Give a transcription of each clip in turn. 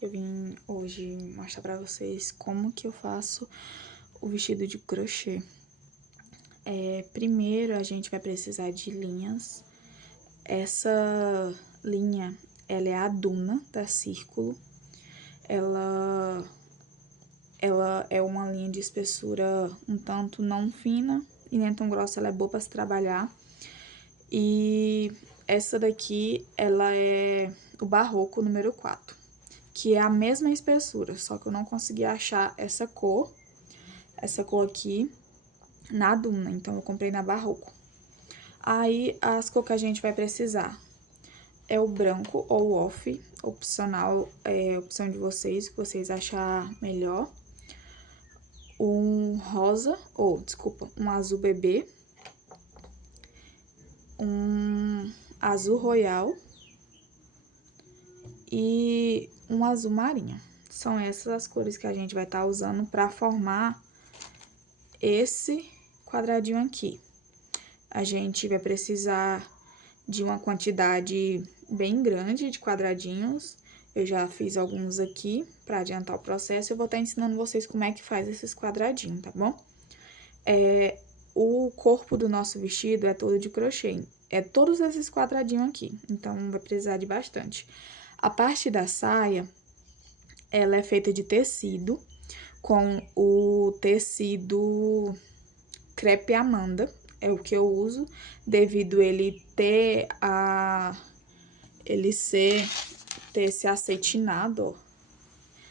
Eu vim hoje mostrar pra vocês como que eu faço o vestido de crochê. Primeiro a gente vai precisar de linhas. Essa linha, ela é a Duna da Círculo. Ela é uma linha de espessura um tanto não fina e nem tão grossa, ela é boa pra se trabalhar. E essa daqui, ela é o Barroco número 4, que é a mesma espessura, só que eu não consegui achar essa cor aqui na Duna, então eu comprei na Barroco. Aí, as cores que a gente vai precisar é o branco ou off, opcional, opção de vocês, que vocês achar melhor. Um rosa, um azul bebê, um azul royal e um azul marinho. São essas as cores que a gente vai estar usando para formar esse quadradinho aqui. A gente vai precisar de uma quantidade bem grande de quadradinhos. Eu já fiz alguns aqui para adiantar o processo. Eu vou estar ensinando vocês como é que faz esses quadradinhos, tá bom? O corpo do nosso vestido é todo de crochê. É todos esses quadradinhos aqui, então vai precisar de bastante. A parte da saia, ela é feita de tecido, com o tecido crepe amanda, é o que eu uso, devido ele ter esse acetinado, ó.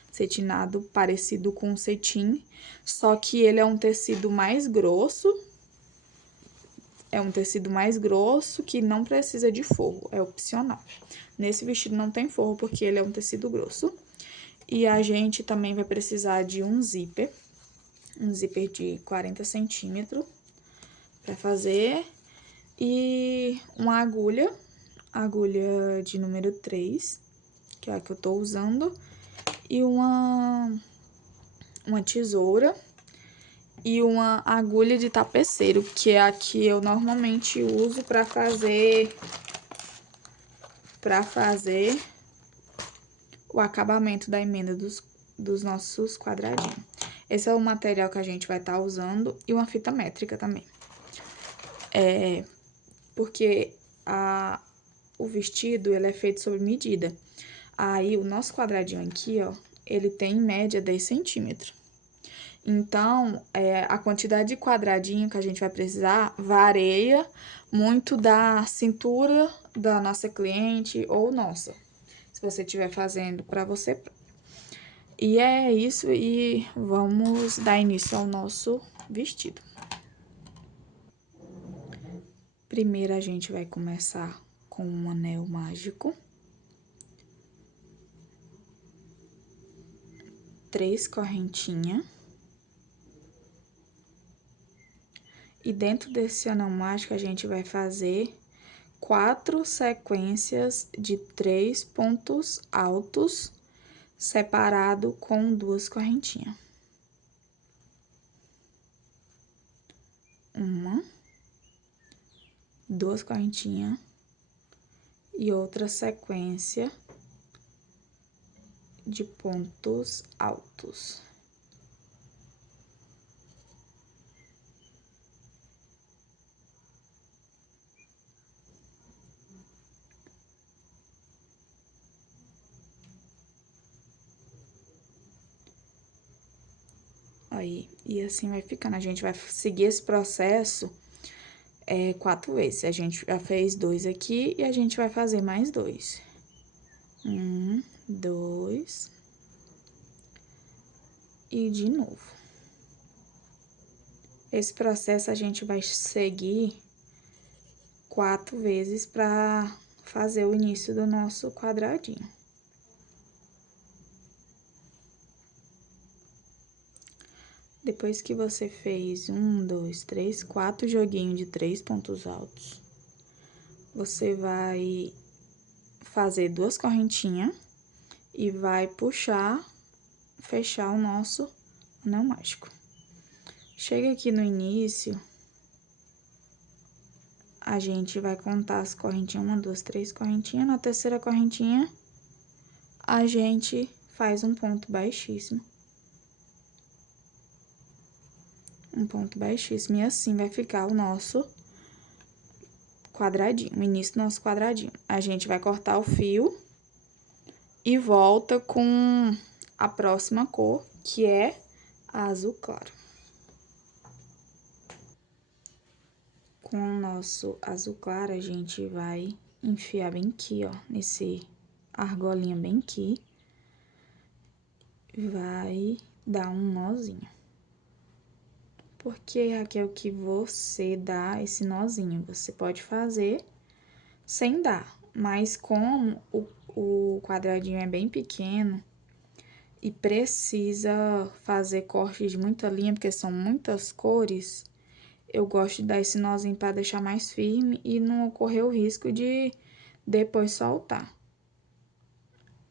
Acetinado parecido com cetim, só que ele é um tecido mais grosso. É um tecido mais grosso que não precisa de forro, é opcional. Nesse vestido não tem forro porque ele é um tecido grosso. E a gente também vai precisar de um zíper de 40 centímetros para fazer. E uma agulha de número 3, que é a que eu tô usando. E uma tesoura e uma agulha de tapeceiro, que é a que eu normalmente uso para fazer o acabamento da emenda dos nossos quadradinhos. Esse é o material que a gente vai estar usando e uma fita métrica também. Porque o vestido, ele é feito sob medida. Aí, o nosso quadradinho aqui, ó, ele tem em média 10 centímetros. Então, a quantidade de quadradinho que a gente vai precisar varia muito da cintura da nossa cliente ou nossa, se você estiver fazendo para você. E é isso, e vamos dar início ao nosso vestido. Primeiro, a gente vai começar com um anel mágico. 3 correntinhas. E dentro desse anel mágico, a gente vai fazer 4 sequências de 3 pontos altos, separado com 2 correntinhas. Uma, 2 correntinhas e outra sequência de pontos altos. Aí, e assim vai ficando. A gente vai seguir esse processo 4 vezes. A gente já fez 2 aqui e a gente vai fazer mais 2. 1, 2 e de novo. Esse processo a gente vai seguir 4 vezes para fazer o início do nosso quadradinho. Depois que você fez 1, 2, 3, 4 joguinhos de 3 pontos altos, você vai fazer 2 correntinhas e vai puxar, fechar o nosso anel mágico. Chega aqui no início, a gente vai contar as correntinhas, 1, 2, 3 correntinhas. Na terceira correntinha, a gente faz um ponto baixíssimo. Um ponto baixíssimo, e assim vai ficar o nosso quadradinho, o início do nosso quadradinho. A gente vai cortar o fio e volta com a próxima cor, que é azul claro. Com o nosso azul claro, a gente vai enfiar bem aqui, ó, nesse argolinha bem aqui. Vai dar um nozinho. Porque, Raquel, que você dá esse nozinho? Você pode fazer sem dar, mas como o quadradinho é bem pequeno e precisa fazer corte de muita linha, porque são muitas cores, eu gosto de dar esse nozinho para deixar mais firme e não ocorrer o risco de depois soltar.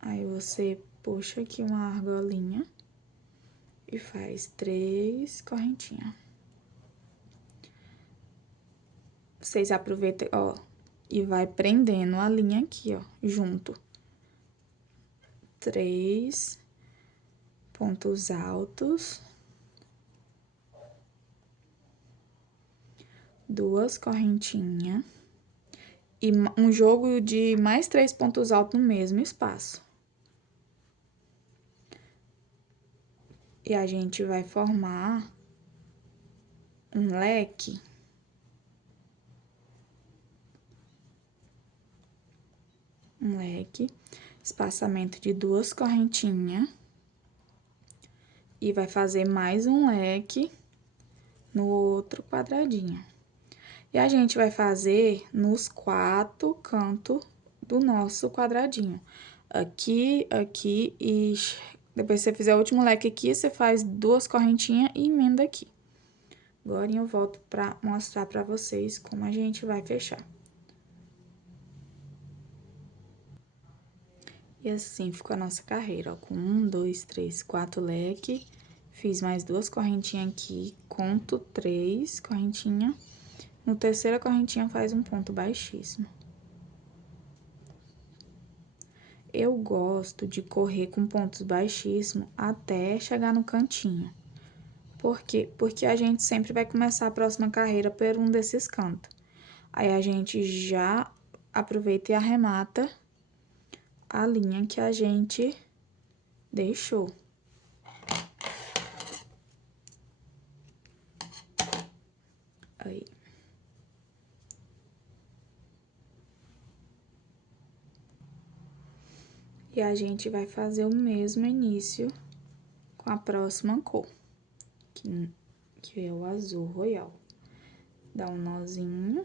Aí, você puxa aqui uma argolinha e faz 3 correntinhas. Vocês aproveitam, ó, e vai prendendo a linha aqui, ó, junto. 3 pontos altos. 2 correntinhas. E um jogo de mais 3 pontos altos no mesmo espaço. E a gente vai formar um leque. Um leque, espaçamento de 2 correntinhas. E vai fazer mais um leque no outro quadradinho. E a gente vai fazer nos 4 cantos do nosso quadradinho. Aqui, aqui e depois que você fizer o último leque aqui, você faz 2 correntinhas e emenda aqui. Agora eu volto pra mostrar pra vocês como a gente vai fechar. E assim ficou a nossa carreira, ó, com 1, 2, 3, 4 leque. Fiz mais 2 correntinhas aqui, conto 3 correntinhas. No terceira correntinha faz um ponto baixíssimo. Eu gosto de correr com pontos baixíssimos até chegar no cantinho. Por quê? Porque a gente sempre vai começar a próxima carreira por um desses cantos. Aí, a gente já aproveita e arremata a linha que a gente deixou. Aí. E a gente vai fazer o mesmo início com a próxima cor, que é o azul royal. Dá um nozinho.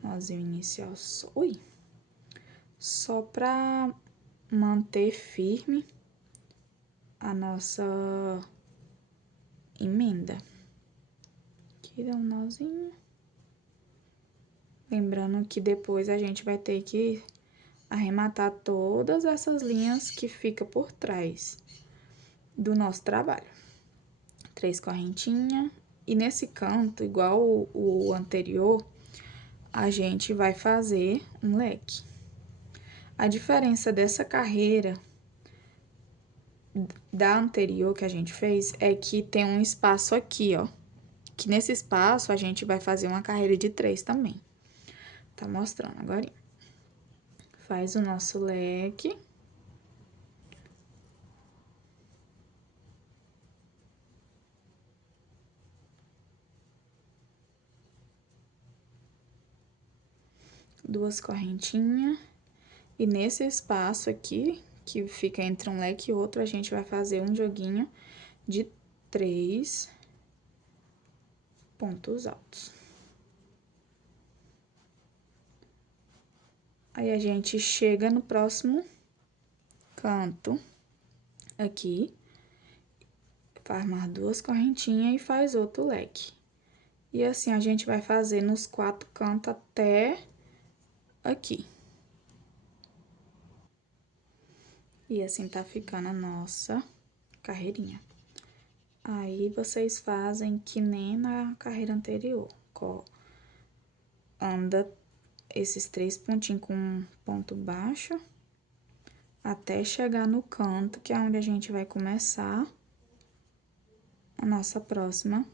Nozinho inicial só. Ui! Só pra manter firme a nossa emenda. Aqui dá um nozinho. Lembrando que depois a gente vai ter que arrematar todas essas linhas que fica por trás do nosso trabalho. 3 correntinhas. E nesse canto, igual o anterior, a gente vai fazer um leque. A diferença dessa carreira da anterior que a gente fez é que tem um espaço aqui, ó. Que nesse espaço a gente vai fazer uma carreira de 3 também. Tá mostrando agora. Faz o nosso leque. Duas correntinhas. E nesse espaço aqui, que fica entre um leque e outro, a gente vai fazer um joguinho de 3 pontos altos. Aí, a gente chega no próximo canto, aqui, faz mais 2 correntinhas e faz outro leque. E assim, a gente vai fazer nos 4 cantos até aqui. E assim tá ficando a nossa carreirinha. Aí, vocês fazem que nem na carreira anterior. Anda esses 3 pontinhos com ponto baixo. até chegar no canto, que é onde a gente vai começar a nossa próxima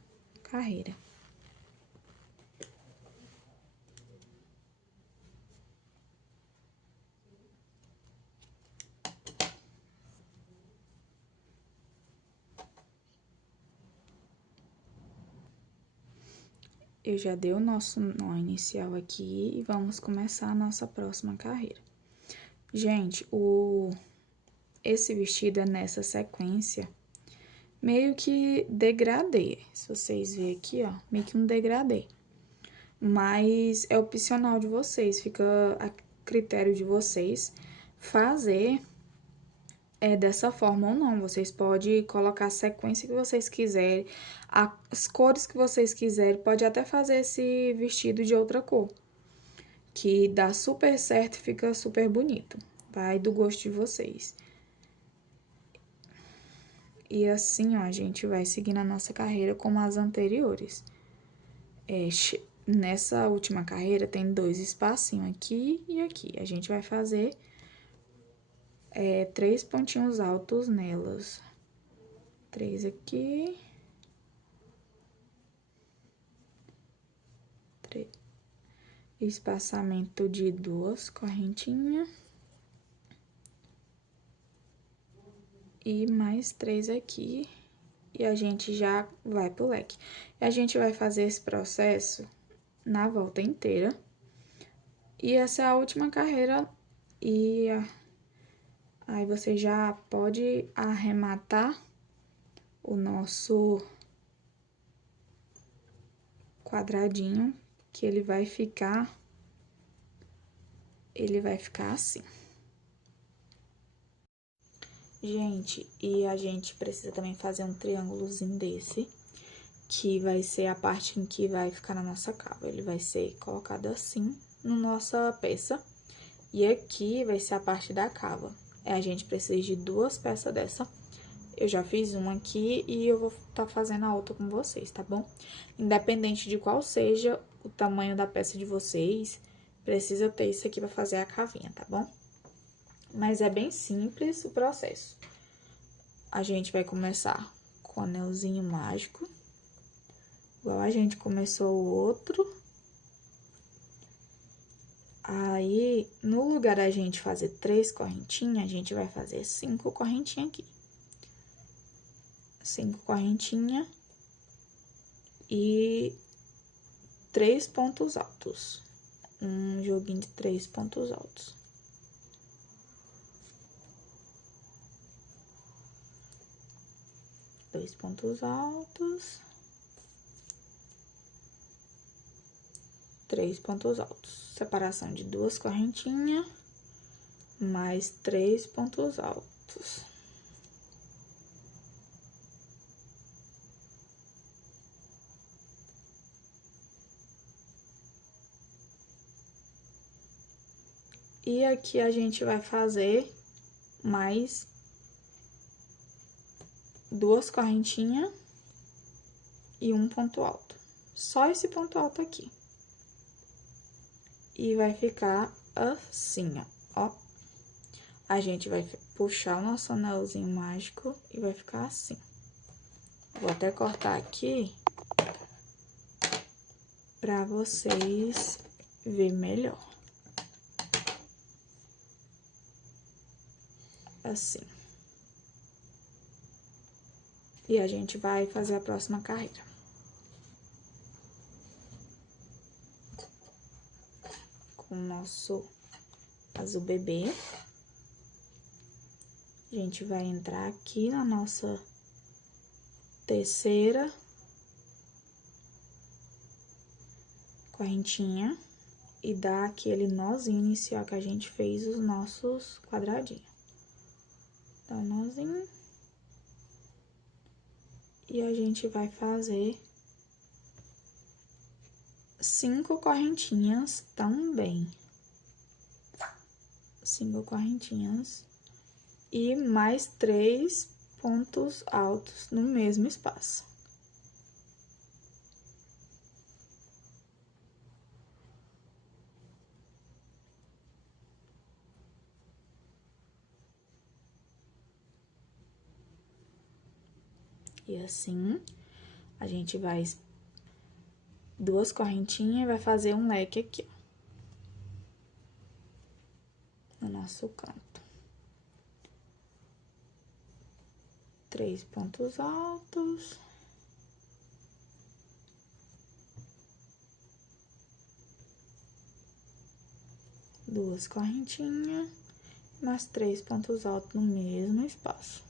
carreira. Eu já dei o nosso nó inicial aqui e vamos começar a nossa próxima carreira. Gente, esse vestido é nessa sequência, meio que degradê. Se vocês verem aqui, ó, meio que um degradê. Mas é opcional de vocês, fica a critério de vocês fazer dessa forma ou não. Vocês podem colocar a sequência que vocês quiserem, as cores que vocês quiserem. Pode até fazer esse vestido de outra cor, que dá super certo e fica super bonito. Vai do gosto de vocês. E assim, ó, a gente vai seguindo a nossa carreira como as anteriores. Nessa última carreira tem 2 espacinhos aqui e aqui. A gente vai fazer 3 pontinhos altos nelas. 3 aqui. 3. Espaçamento de 2 correntinhas. E mais 3 aqui. E a gente já vai pro leque. E a gente vai fazer esse processo na volta inteira. E essa é a última carreira. E aí você já pode arrematar o nosso quadradinho, que ele vai ficar assim. Gente, e a gente precisa também fazer um triângulozinho desse, que vai ser a parte em que vai ficar na nossa cava. Ele vai ser colocado assim na nossa peça, e aqui vai ser a parte da cava. A gente precisa de 2 peças dessa. Eu já fiz uma aqui e eu vou estar fazendo a outra com vocês, tá bom? Independente de qual seja o tamanho da peça de vocês, precisa ter isso aqui pra fazer a cavinha, tá bom? Mas é bem simples o processo. A gente vai começar com o anelzinho mágico, igual a gente começou o outro. Aí, no lugar da gente fazer 3 correntinhas, a gente vai fazer 5 correntinhas aqui. 5 correntinhas e 3 pontos altos. Um joguinho de 3 pontos altos. Dois pontos altos. 3 pontos altos. Separação de 2 correntinhas, mais 3 pontos altos. E aqui a gente vai fazer mais 2 correntinhas e um ponto alto. Só esse ponto alto aqui. E vai ficar assim, ó. A gente vai puxar o nosso anelzinho mágico e vai ficar assim. Vou até cortar aqui pra vocês verem melhor. Assim. E a gente vai fazer a próxima carreira. Com o nosso azul bebê. A gente vai entrar aqui na nossa terceira correntinha e dar aquele nozinho inicial que a gente fez os nossos quadradinhos. Dá um nozinho. E a gente vai fazer 5 correntinhas também. 5 correntinhas e mais 3 pontos altos no mesmo espaço. E assim, a gente vai... duas correntinhas e vai fazer um leque aqui, ó. No nosso canto. 3 pontos altos. Duas correntinhas, mais 3 pontos altos no mesmo espaço.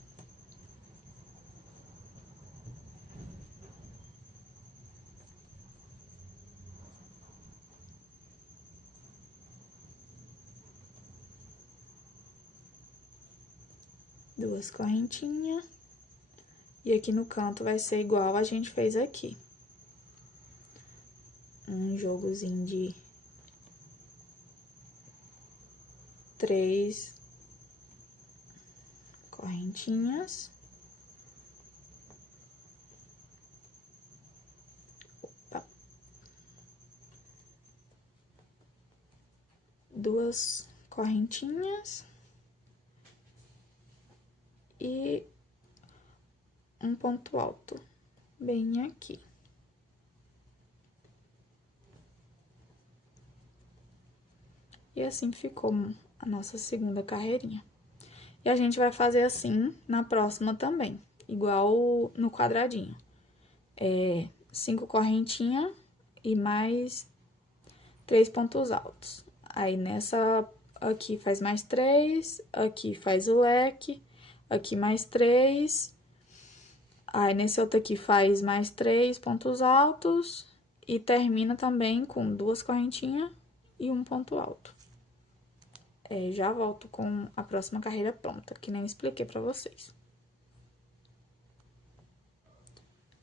Duas correntinhas. E aqui no canto vai ser igual a gente fez aqui. Um jogozinho de 3 correntinhas. Opa. Duas correntinhas. E um ponto alto, bem aqui. E assim ficou a nossa segunda carreirinha. E a gente vai fazer assim na próxima também, igual no quadradinho. 5 correntinhas e mais 3 pontos altos. Aí nessa aqui faz mais 3, aqui faz o leque, aqui mais 3. Aí nesse outro aqui faz mais 3 pontos altos e termina também com 2 correntinhas e um ponto alto. Já volto com a próxima carreira pronta, que nem expliquei pra vocês.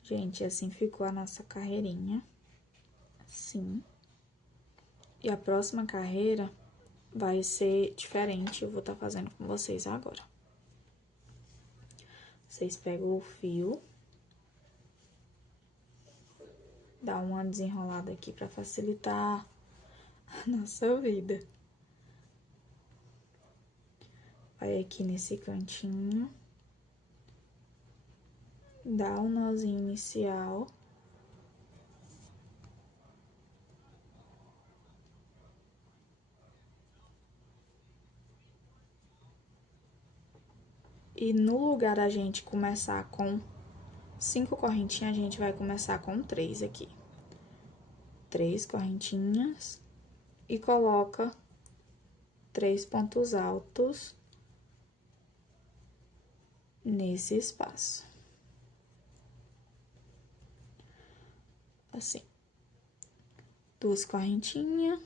Gente, assim ficou a nossa carreirinha. Assim. E a próxima carreira vai ser diferente, eu vou estar fazendo com vocês agora. Vocês pegam o fio, dá uma desenrolada aqui pra facilitar a nossa vida. Vai aqui nesse cantinho, dá um nozinho inicial. E no lugar da gente começar com 5 correntinhas, a gente vai começar com 3 aqui. 3 correntinhas e coloca 3 pontos altos nesse espaço. Assim. 2 correntinhas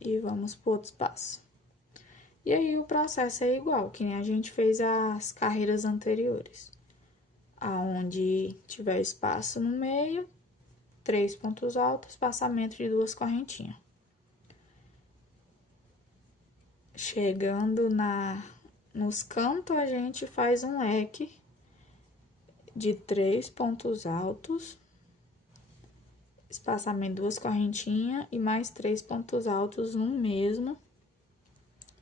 e vamos pro outro espaço. E aí, o processo é igual, que nem a gente fez as carreiras anteriores. Aonde tiver espaço no meio, 3 pontos altos, espaçamento de 2 correntinhas. Chegando nos cantos, a gente faz um leque de 3 pontos altos, espaçamento 2 correntinhas e mais 3 pontos altos no mesmo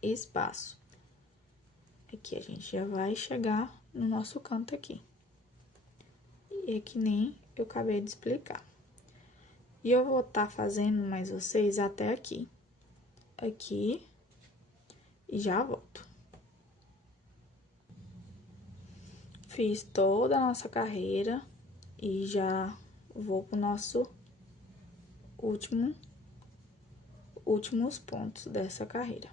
espaço. Aqui a gente já vai chegar no nosso canto aqui. E é que nem eu acabei de explicar. E eu vou estar fazendo mais vocês até aqui. Aqui. E já volto. Fiz toda a nossa carreira e já vou pro nosso últimos pontos dessa carreira.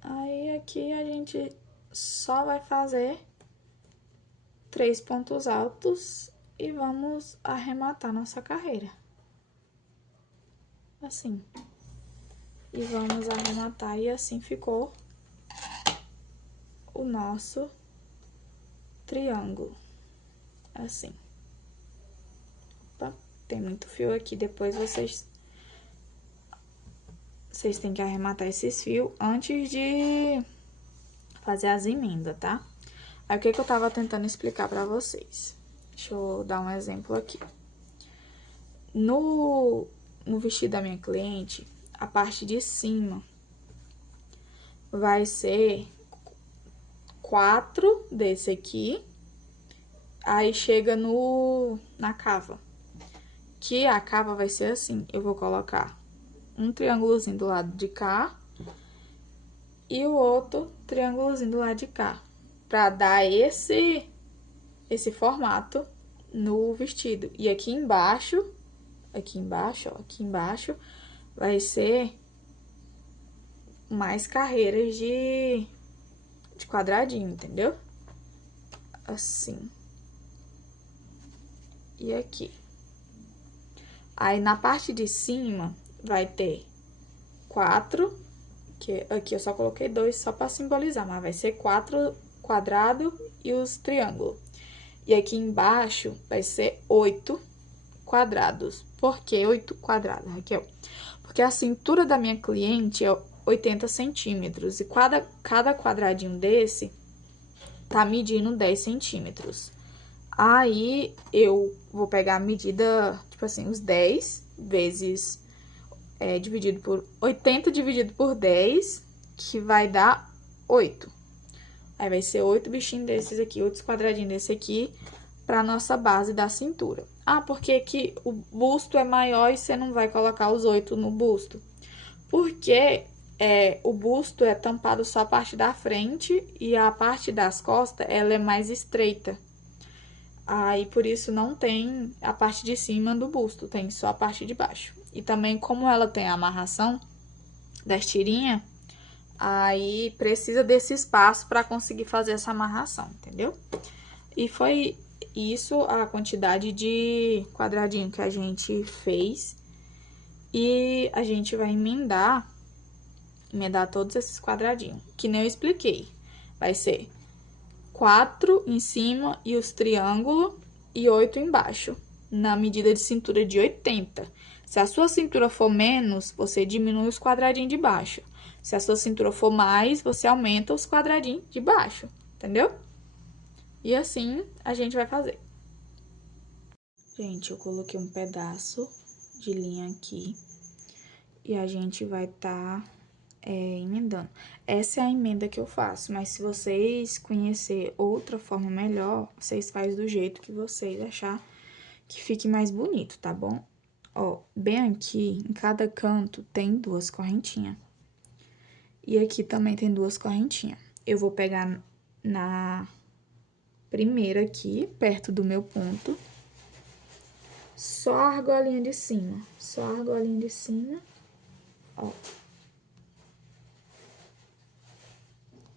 Aí, aqui a gente só vai fazer 3 pontos altos e vamos arrematar nossa carreira. Assim. E vamos arrematar, e assim ficou o nosso triângulo. Assim. Opa, tem muito fio aqui, depois vocês têm que arrematar esses fios antes de fazer as emendas, tá? Aí, o que eu tava tentando explicar pra vocês? Deixa eu dar um exemplo aqui. No vestido da minha cliente, a parte de cima vai ser 4 desse aqui Aí chega na cava. Que a cava vai ser assim. Eu vou colocar um triângulozinho do lado de cá e o outro triângulozinho do lado de cá. Pra dar esse formato no vestido. E aqui embaixo, ó, aqui embaixo vai ser mais carreiras de quadradinho, entendeu? Assim. E aqui. Aí, na parte de cima, vai ter 4, que aqui eu só coloquei 2 só pra simbolizar, mas vai ser 4 quadrados e os triângulos. E aqui embaixo vai ser 8 quadrados. Por que 8 quadrados, Raquel? Porque a cintura da minha cliente é 80 centímetros e cada quadradinho desse tá medindo 10 centímetros. Aí, eu vou pegar a medida, tipo assim, os 10 vezes dividido por 80 dividido por 10, que vai dar 8. Aí, vai ser 8 bichinhos desses aqui, 8 quadradinhos desse aqui, pra nossa base da cintura. Ah, porque que o busto é maior e você não vai colocar os 8 no busto? Porque o busto é tampado só a parte da frente e a parte das costas, ela é mais estreita. Aí, por isso, não tem a parte de cima do busto, tem só a parte de baixo. E também, como ela tem a amarração das tirinhas, aí precisa desse espaço para conseguir fazer essa amarração, entendeu? E foi isso a quantidade de quadradinho que a gente fez. E a gente vai emendar todos esses quadradinhos, que nem eu expliquei. Vai ser 4 em cima e os triângulos e 8 embaixo, na medida de cintura de 80. Se a sua cintura for menos, você diminui os quadradinhos de baixo. Se a sua cintura for mais, você aumenta os quadradinhos de baixo, entendeu? E assim a gente vai fazer. Gente, eu coloquei um pedaço de linha aqui e a gente vai estar emendando. Essa é a emenda que eu faço, mas se vocês conhecer outra forma melhor, vocês fazem do jeito que vocês achar que fique mais bonito, tá bom? Ó, bem aqui, em cada canto, tem 2 correntinhas. E aqui também tem 2 correntinhas. Eu vou pegar na primeira aqui, perto do meu ponto, só a argolinha de cima. Só a argolinha de cima, ó.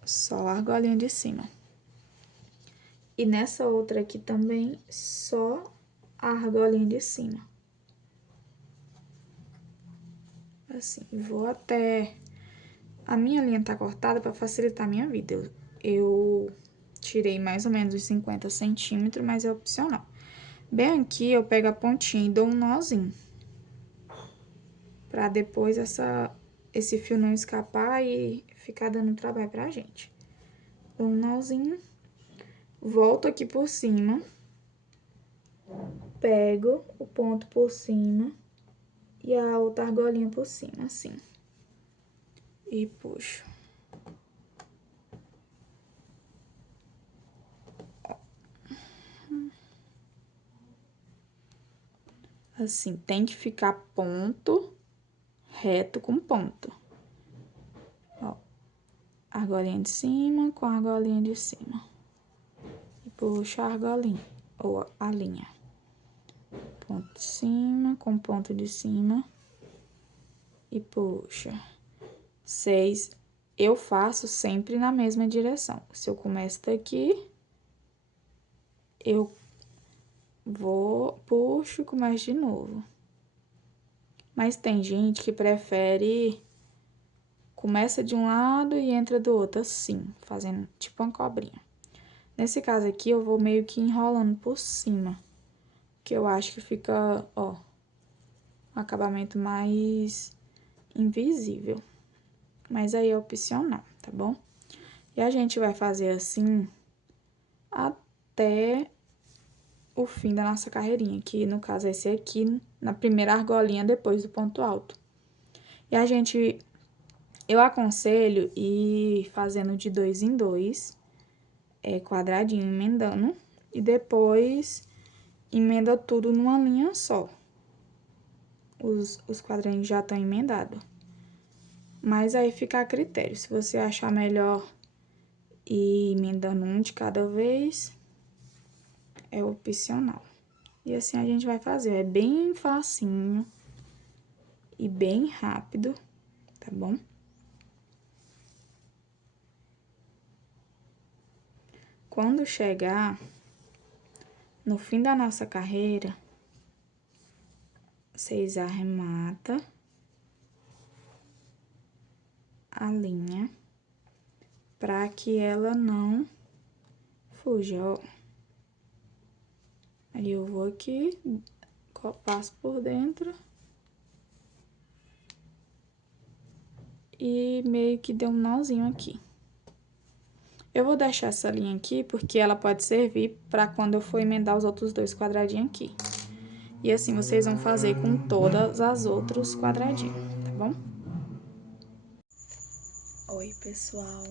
Só a argolinha de cima. E nessa outra aqui também, só a argolinha de cima. Assim, vou até... A minha linha tá cortada pra facilitar a minha vida. Eu tirei mais ou menos os 50 centímetros, mas é opcional. Bem aqui, eu pego a pontinha e dou um nozinho. Pra depois esse fio não escapar e ficar dando trabalho pra gente. Dou um nozinho. Volto aqui por cima, pego o ponto por cima e a outra argolinha por cima, assim. E puxo. Assim, tem que ficar ponto reto com ponto. Ó, argolinha de cima com a argolinha de cima. E puxo a argolinha, ou a linha. Ponto de cima com ponto de cima. E puxa. 6, eu faço sempre na mesma direção. Se eu começo daqui, eu vou, puxo e começo de novo. Mas tem gente que prefere... Começa de um lado e entra do outro, assim, fazendo tipo uma cobrinha. Nesse caso aqui, eu vou meio que enrolando por cima. Que eu acho que fica, ó, um acabamento mais invisível. Mas aí é opcional, tá bom? E a gente vai fazer assim até o fim da nossa carreirinha, que no caso é esse aqui, na primeira argolinha depois do ponto alto. E a gente, eu aconselho ir fazendo de 2 em 2, quadradinho, emendando, e depois emenda tudo numa linha só. Os quadradinhos já estão emendados. Mas aí fica a critério. Se você achar melhor ir emendando um de cada vez, é opcional. E assim a gente vai fazer. É bem facinho e bem rápido, tá bom? Quando chegar no fim da nossa carreira, vocês arrematam a linha para que ela não fuja, ó. Aí eu vou aqui, passo por dentro e meio que deu um nozinho aqui. Eu vou deixar essa linha aqui porque ela pode servir para quando eu for emendar os outros dois quadradinhos aqui. E assim vocês vão fazer com todas as outros quadradinhos, tá bom? Oi, pessoal!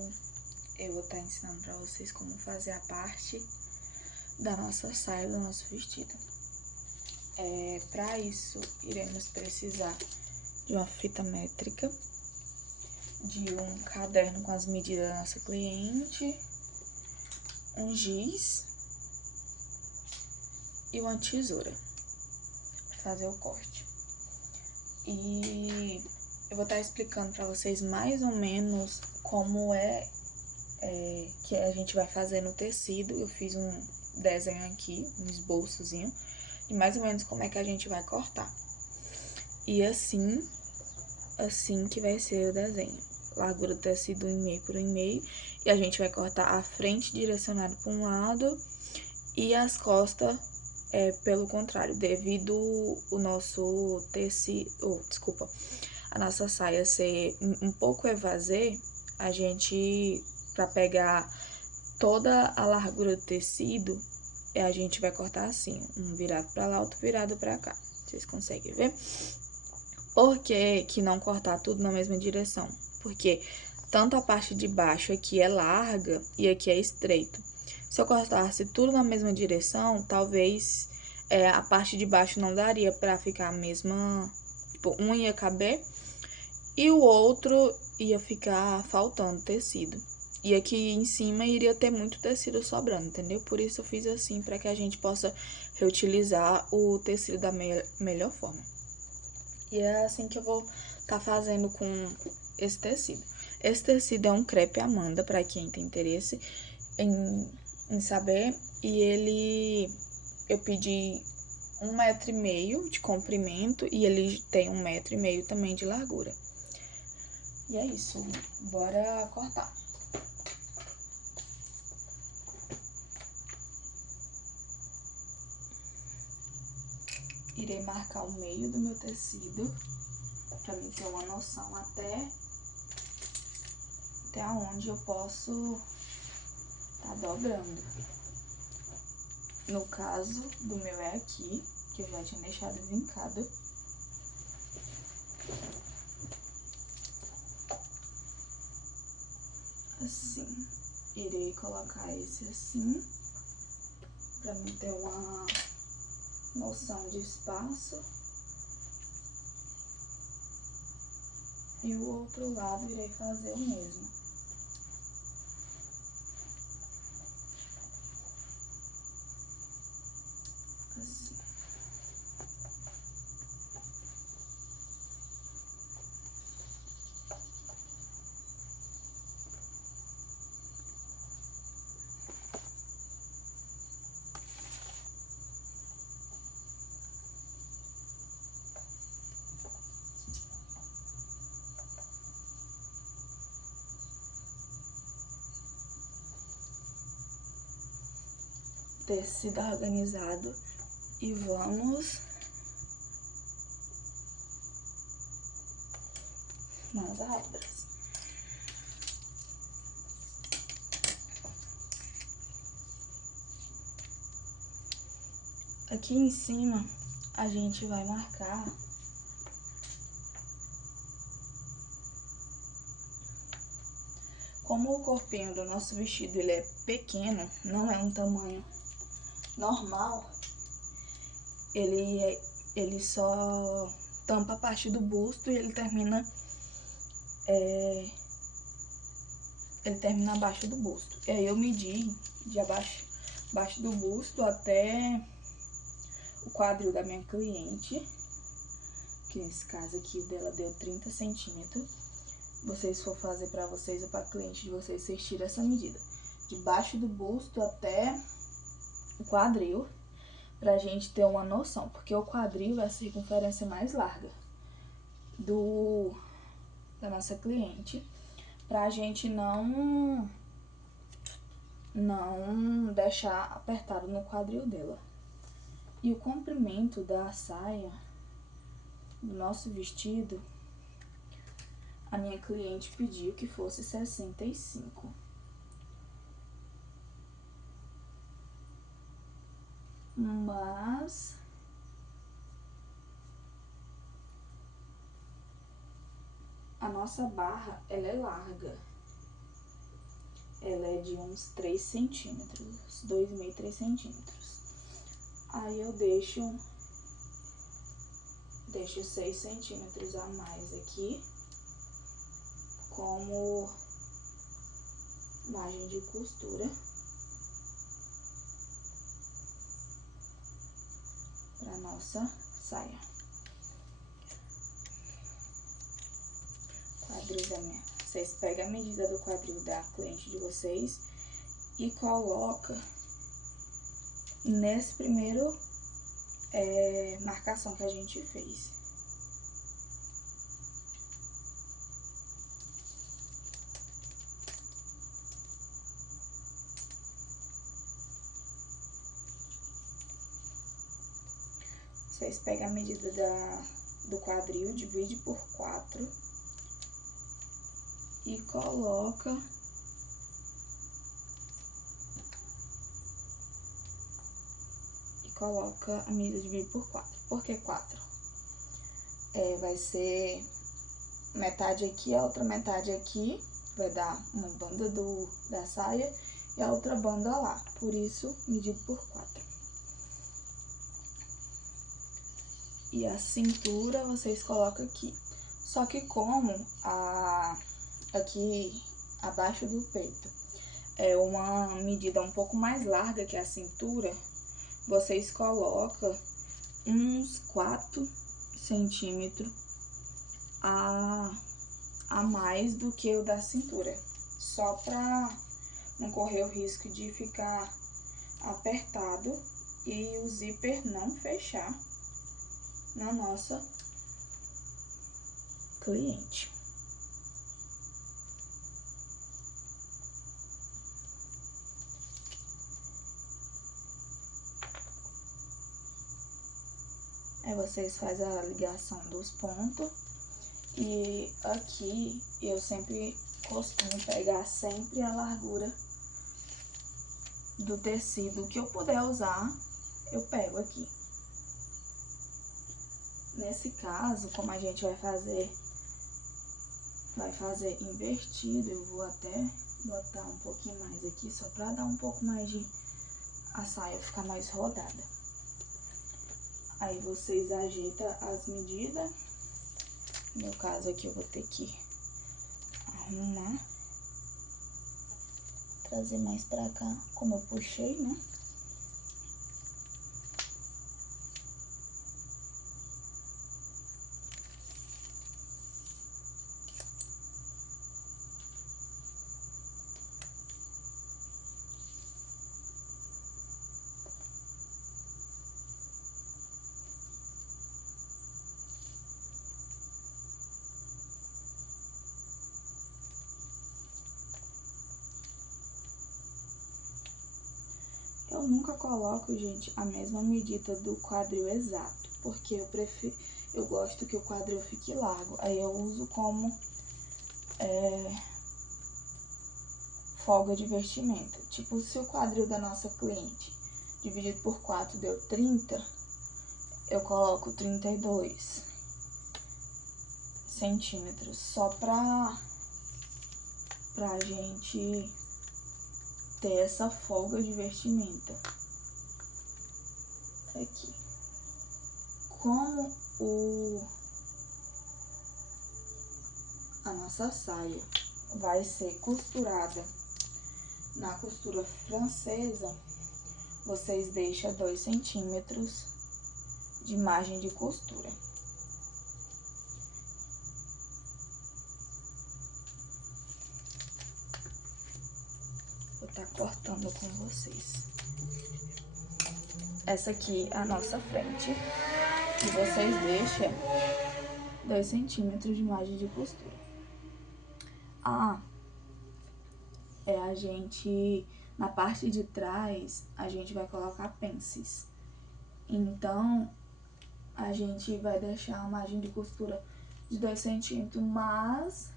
Eu vou estar ensinando para vocês como fazer a parte da nossa saia, do nosso vestido. Para isso, iremos precisar de uma fita métrica, de um caderno com as medidas da nossa cliente, um giz e uma tesoura para fazer o corte. E eu vou estar explicando para vocês mais ou menos como que a gente vai fazer no tecido. Eu fiz um desenho aqui, um esboçozinho, e mais ou menos como é que a gente vai cortar. E assim que vai ser o desenho. Largura do tecido 1,5 por 1,5, e a gente vai cortar a frente direcionada para um lado e as costas pelo contrário, devido o nosso tecido, a nossa saia ser um pouco evasê, a gente, para pegar toda a largura do tecido, a gente vai cortar assim, um virado para lá, outro virado para cá. Vocês conseguem ver? Por que não cortar tudo na mesma direção? Porque tanto a parte de baixo aqui é larga e aqui é estreito. Se eu cortasse tudo na mesma direção, talvez a parte de baixo não daria pra ficar a mesma... Tipo, um ia caber e o outro ia ficar faltando tecido. E aqui em cima iria ter muito tecido sobrando, entendeu? Por isso eu fiz assim, pra que a gente possa reutilizar o tecido da melhor forma. E é assim que eu vou estar fazendo com esse tecido. Esse tecido é um crepe Amanda, para quem tem interesse em saber. E eu pedi 1,5 m de comprimento e ele tem 1,5 m também de largura. E é isso, bora cortar. Irei marcar o meio do meu tecido, pra mim ter uma noção até onde eu posso tá dobrando. No caso do meu é aqui, que eu já tinha deixado vincado. Assim, irei colocar esse assim, pra mim ter uma noção de espaço. E o outro lado irei fazer o mesmo. Assim. Tecido organizado e vamos nas abras. Aqui em cima a gente vai marcar como o corpinho do nosso vestido ele é pequeno, não é um tamanho normal, ele só tampa a parte do busto e ele termina abaixo do busto. E aí eu medi de abaixo do busto até o quadril da minha cliente, que nesse caso aqui o dela deu 30 centímetros. Vocês for fazer pra vocês ou pra cliente de vocês, vocês tiram essa medida. De baixo do busto até o quadril, pra gente ter uma noção. Porque o quadril é a circunferência mais larga da nossa cliente. Pra gente não deixar apertado no quadril dela. E o comprimento da saia, do nosso vestido, a minha cliente pediu que fosse 65. Mas a nossa barra, ela é larga. Ela é de uns 3 centímetros, 2,5, 3 centímetros. Aí eu deixo 6 centímetros a mais aqui, como margem de costura, para nossa saia. Quadril da minha. Vocês pegam a medida do quadril da cliente de vocês e coloca nesse primeiro marcação que a gente fez. Vocês pegam a medida do quadril, divide por 4 e coloca a medida dividir por 4. Por que 4? Vai ser metade aqui, a outra metade aqui, vai dar uma banda da saia e a outra banda lá. Por isso, medido por 4. E a cintura vocês colocam aqui. Só que como aqui abaixo do peito é uma medida um pouco mais larga que a cintura, vocês colocam uns 4 centímetros a mais do que o da cintura. Só pra não correr o risco de ficar apertado e o zíper não fechar na nossa cliente. Aí vocês fazem a ligação dos pontos. E aqui eu sempre costumo pegar sempre a largura do tecido que eu puder usar, eu pego aqui. Nesse caso, como a gente vai fazer invertido, eu vou até botar um pouquinho mais aqui, só pra dar um pouco mais de a saia ficar mais rodada. Aí vocês ajeitam as medidas. No meu caso aqui eu vou ter que arrumar, trazer mais pra cá, como eu puxei, né? Eu nunca coloco, gente, a mesma medida do quadril exato, porque eu gosto que o quadril fique largo. Aí eu uso como folga de vestimenta. Tipo, se o quadril da nossa cliente dividido por 4 deu 30, eu coloco 32 centímetros, só pra gente ter essa folga de vestimenta. aqui. Como a nossa saia vai ser costurada na costura francesa, vocês deixam 2 centímetros de margem de costura. Vou estar cortando com vocês. Essa aqui é a nossa frente. E vocês deixam 2 centímetros de margem de costura. A gente, na parte de trás, a gente vai colocar pences. Então, a gente vai deixar a margem de costura de 2 centímetros, mais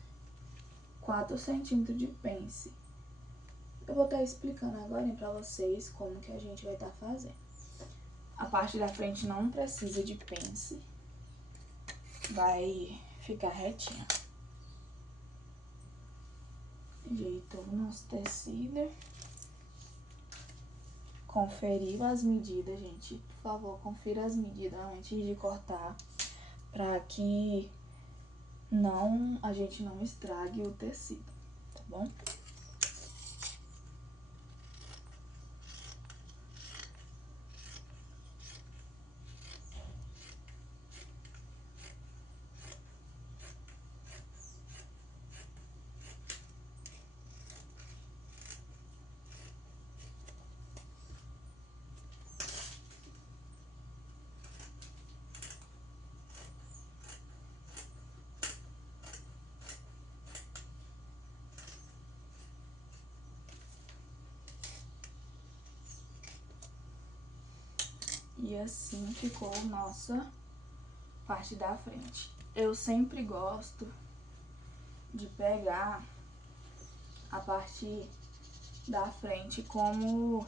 4 centímetros de pence. Eu vou estar explicando agora pra vocês como que a gente vai estar fazendo. A parte da frente não precisa de pence, vai ficar retinha. Ajeitou o nosso tecido. Conferiu as medidas, gente. Por favor, confira as medidas antes de cortar, para que a gente não estrague o tecido, tá bom? E assim ficou nossa parte da frente. Eu sempre gosto de pegar a parte da frente como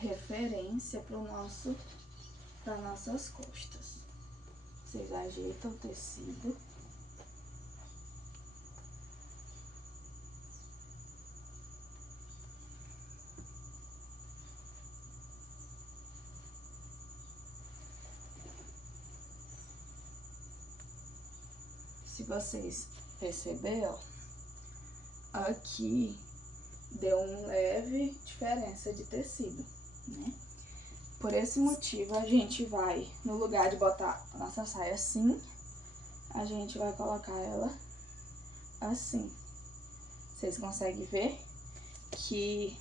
referência para nossas costas. Vocês ajeitam o tecido. Se vocês perceberam, aqui deu uma leve diferença de tecido, né? Por esse motivo, a gente vai, no lugar de botar a nossa saia assim, a gente vai colocar ela assim. Vocês conseguem ver que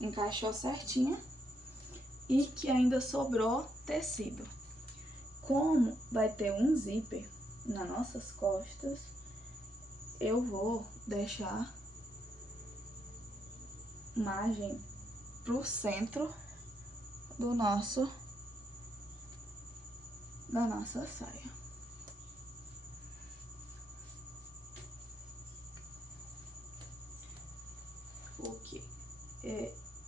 encaixou certinho e que ainda sobrou tecido. Como vai ter um zíper nas nossas costas, eu vou deixar margem pro centro da nossa saia. O que?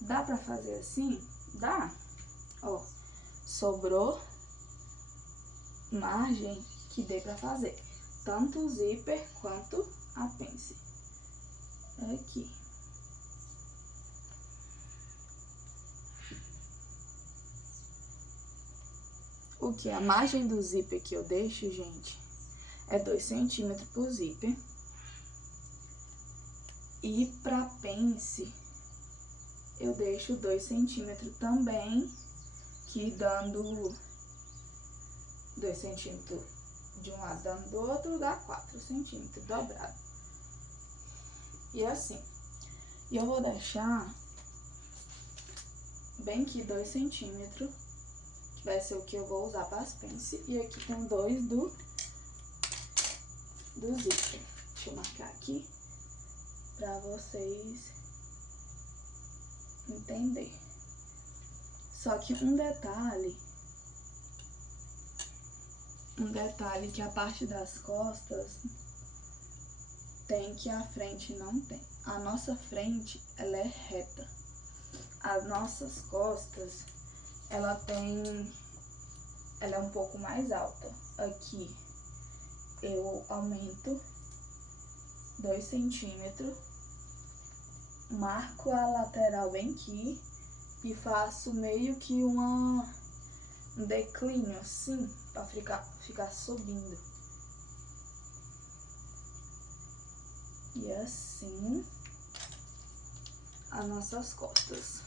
Dá pra fazer assim? Dá. Ó, sobrou margem que dê pra fazer tanto o zíper quanto a pence. Aqui. O que? A margem do zíper que eu deixo, gente, é 2 centímetros pro zíper. E pra pence, eu deixo 2 centímetros também, que dando 2 centímetros de um lado, dando do outro, dá 4 centímetros dobrado. E assim, eu vou deixar bem aqui 2 centímetros, que vai ser o que eu vou usar para as pence. E aqui tem 2 do zíper. Deixa eu marcar aqui para vocês entenderem. Só que um detalhe que a parte das costas tem que a frente não tem. A nossa frente, ela é reta. As nossas costas, ela é um pouco mais alta. Aqui eu aumento 2 centímetros, marco a lateral bem aqui e faço meio que um declínio assim, pra ficar subindo. E assim, as nossas costas.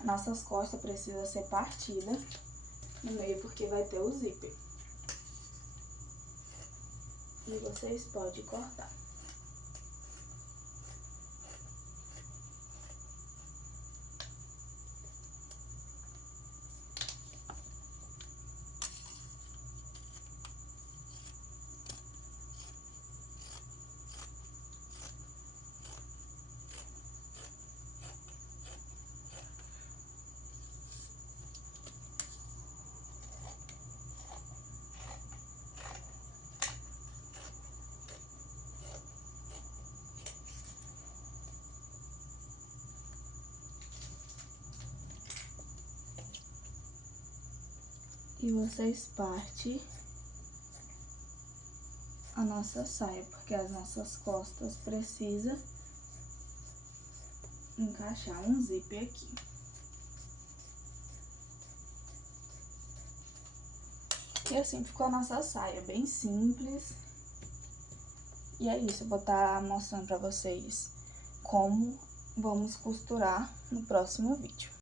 As nossas costas precisam ser partidas no meio, porque vai ter o zíper. E vocês podem cortar. E vocês partem a nossa saia, porque as nossas costas precisam encaixar um zíper aqui. E assim ficou a nossa saia, bem simples. E é isso, eu vou estar mostrando pra vocês como vamos costurar no próximo vídeo.